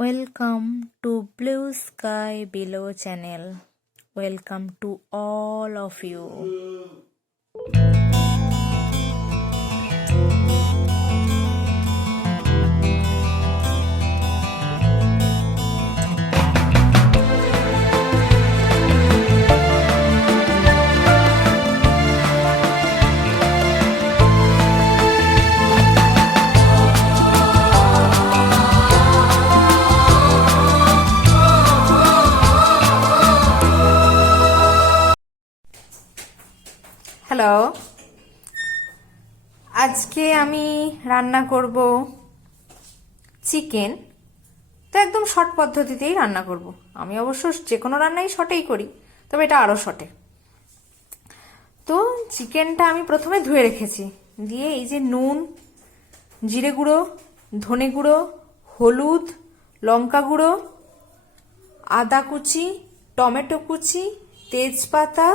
Welcome to Blue Sky Below channel. Welcome to all of you. Hello, আজকে আমি রান্না করব চিকেন। তো একদম শর্ট পদ্ধতিতেই রান্না করব। আমি অবশ্য যে কোনো রান্নাই শর্টেই করি, তবে এটা আরও শর্টে। তো চিকেনটা আমি প্রথমে ধুয়ে রেখেছি, দিয়ে এই যে নুন, জিরে গুঁড়ো, ধনে গুঁড়ো, হলুদ, লঙ্কা গুঁড়ো, আদা কুচি, টমেটো কুচি, তেজপাতা,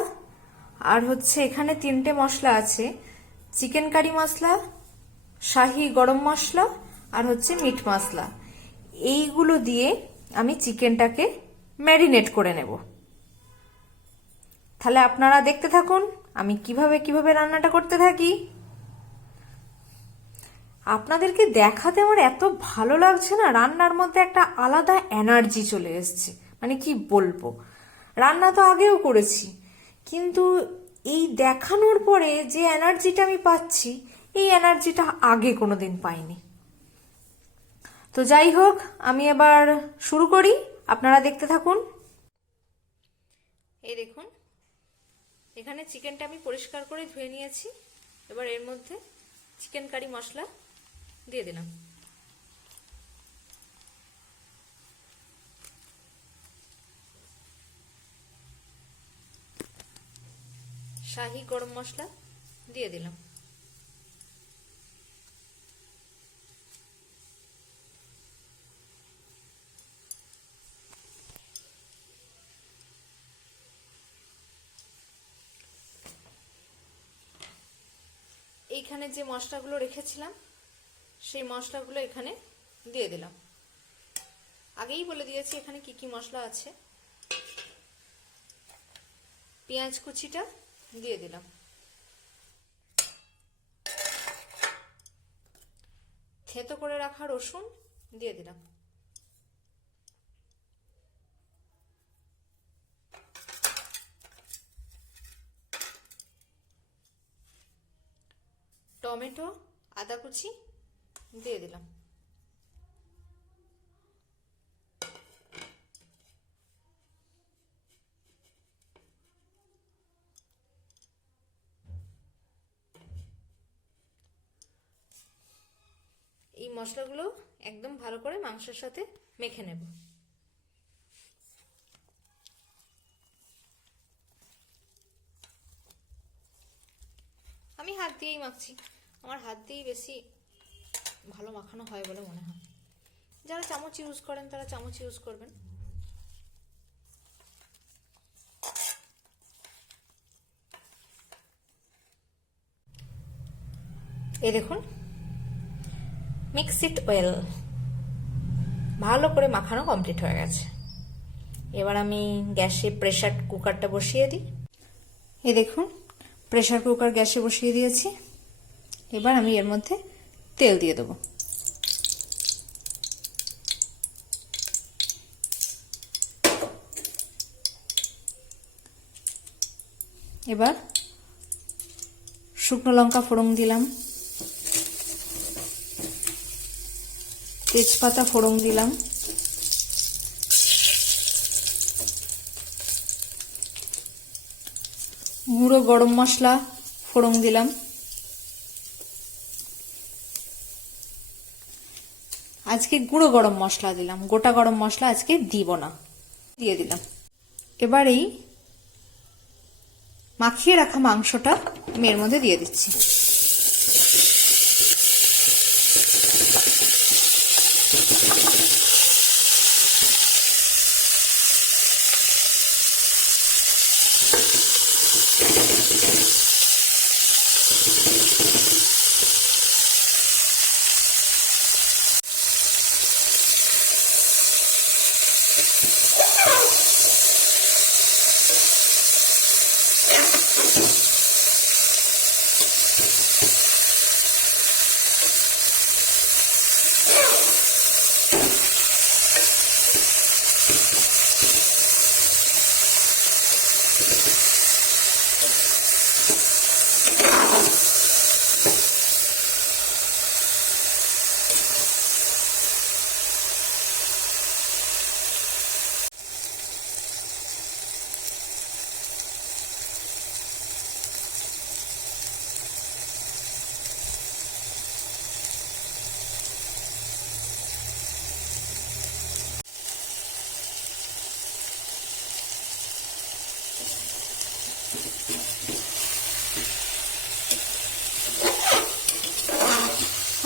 আর হচ্ছে এখানে 3টে মশলা আছে, চিকেন কারি মশলা, শাহি গরম মশলা, আর হচ্ছে মিট মশলা। এইগুলো দিয়ে আমি চিকেনটাকে ম্যারিনেট করে নেব। তাহলে আপনারা দেখতে থাকুন আমি কিভাবে রান্নাটা করতে থাকি। আপনাদেরকে দেখাতে আমার এত ভালো লাগছে না, রান্নার মধ্যে একটা আলাদা এনার্জি চলে এসছে। মানে কি বলবো, রান্না তো আগেও করেছি, কিন্তু এই দেখানোর পরে যে এনার্জিটা আমি পাচ্ছি, এই এনার্জিটা আগে কোনোদিন পাইনি। তো যাই হোক, আমি এবার শুরু করি, আপনারা দেখতে থাকুন। এই দেখুন, এখানে চিকেনটা আমি পরিষ্কার করে ধুয়ে নিয়েছি। এবার এর মধ্যে চিকেন কারি মশলা দিয়ে দিলাম। শাহি গরম মশলা দিয়ে দিলাম। এইখানে যে মশলাগুলো রেখেছিলাম, সেই মশলাগুলো এখানে দিয়ে দিলাম। আগেই বলে দিয়েছি এখানে কি কি মশলা আছে। পেঁয়াজ কুচিটা দিয়ে দিলাম। থেতো করে রাখা রসুন দিয়ে দিলাম। টমেটো, আদা কুচি দিয়ে দিলাম। এই মশলাগুলো একদম ভালো করে মাংসের সাথে মেখে নেব। আমি হাত দিয়েই মাখছি, আমার হাত দিয়েই বেশি ভালো মাখানো হয় বলে মনে হয়। যারা চামচ ইউজ করেন তারা চামচ ইউজ করবেন। এই দেখুন, মিক্স ইট ওয়েল, ভালো করে মাখানো কমপ্লিট হয়ে গেছে। এবার আমি গ্যাসে প্রেসার কুকারটা বসিয়ে দিই। এই দেখুন, প্রেসার কুকার গ্যাসে বসিয়ে দিয়েছি। এবার আমি এর মধ্যে তেল দিয়ে দেবো। এবার শুকনো লঙ্কা ফোড়ন দিলাম, তেজপাতা ফোড়ন দিলাম, গুঁড়ো গরম মশলা ফোড়ন দিলাম। আজকে গুঁড়ো গরম মশলা দিলাম, গোটা গরম মশলা আজকে দিব না, দিয়ে দিলাম। এবার এই মাখিয়ে রাখা মাংসটা আমি এর মধ্যে দিয়ে দিচ্ছি।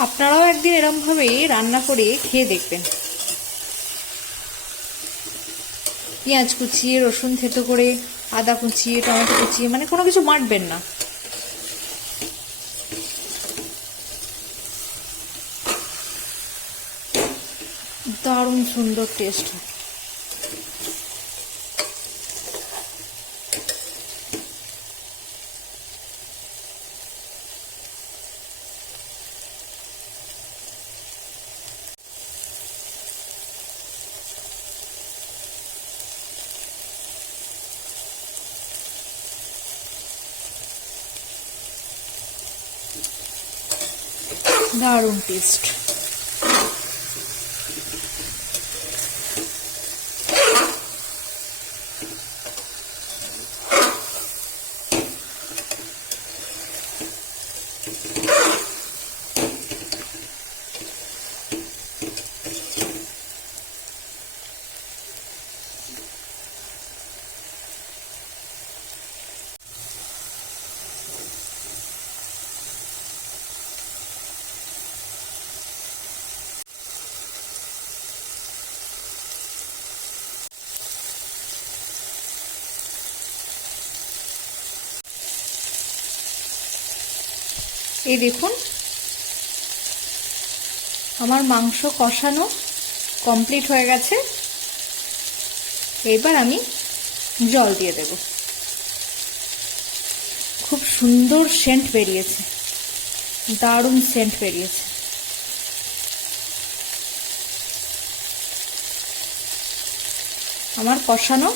আপনারাও একদিন এরকম ভাবে রান্না করে খেয়ে দেখবেন। পেঁয়াজ কুচিয়ে, রসুন থেতো করে, আদা কুচিয়ে, টমেটো কুচিয়ে, মানে কোনো কিছু বাটবেন না। দারুণ সুন্দর টেস্ট হয়। দারুণ টেস্ট। এই দেখুন আমার মাংস কষানো কমপ্লিট হয়ে গেছে। এবার আমি জল দিয়ে দেব। খুব সুন্দর সেন্ট বেরিয়েছে, দারুণ সেন্ট বেরিয়েছে। আমার কষানো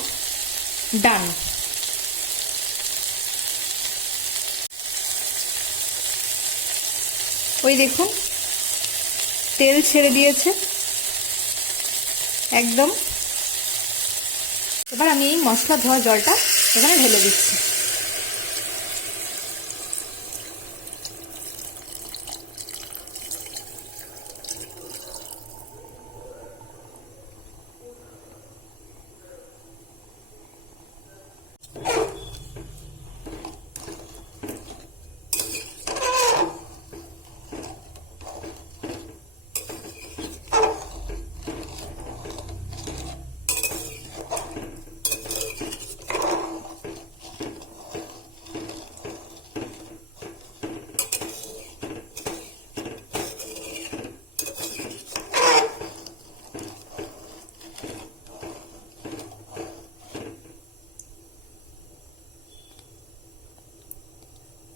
ডান। ওই দেখুন তেল ছেড়ে দিয়েছে একদম। এবার আমি এই মশলা ধোয়া জলটা এখানে ঢেলে দিচ্ছি।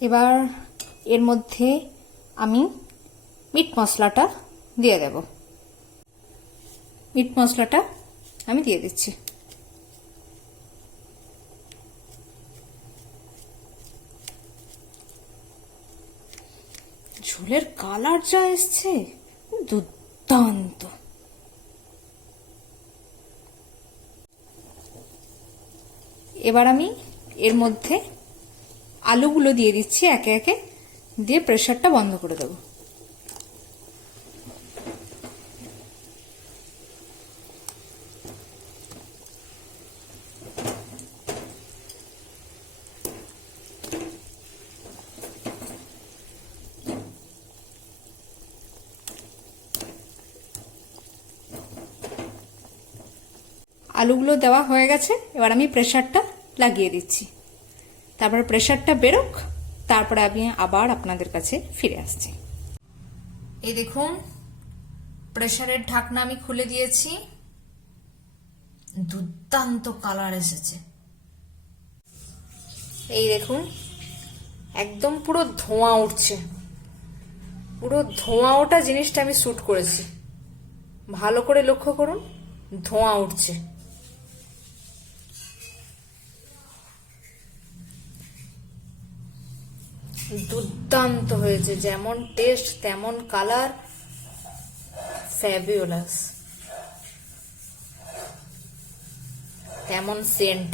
এবার এর মধ্যে আমি মিট মশলাটা দিয়ে দেব। মিট মশলাটা আমি দিয়ে দিচ্ছি। ঝোলের কালার যা এসছে দুর্দান্ত। এবার আমি এর মধ্যে আলুগুলো দিয়ে দিচ্ছি একে একে, দিয়ে প্রেসারটা বন্ধ করে দেবো। আলুগুলো দেওয়া হয়ে গেছে, এবার আমি প্রেসারটা লাগিয়ে দিচ্ছি। তারপর প্রেসারটা বেরোক, তারপরে আমি আবার আপনাদের কাছে ফিরে আসছি। এই দেখুন প্রেসারের ঢাকনা আমি খুলে দিয়েছি। দুর্দান্ত কালার এসেছে। এই দেখুন একদম পুরো ধোঁয়া উঠছে, পুরো ধোঁয়া ওঠা জিনিসটা আমি শুট করেছি। ভালো করে লক্ষ্য করুন, ধোঁয়া উঠছে। দুর্দান্ত হয়েছে, যেমন টেস্ট তেমন কালার, ফ্যাবিউলাস, তেমন সেন্ট।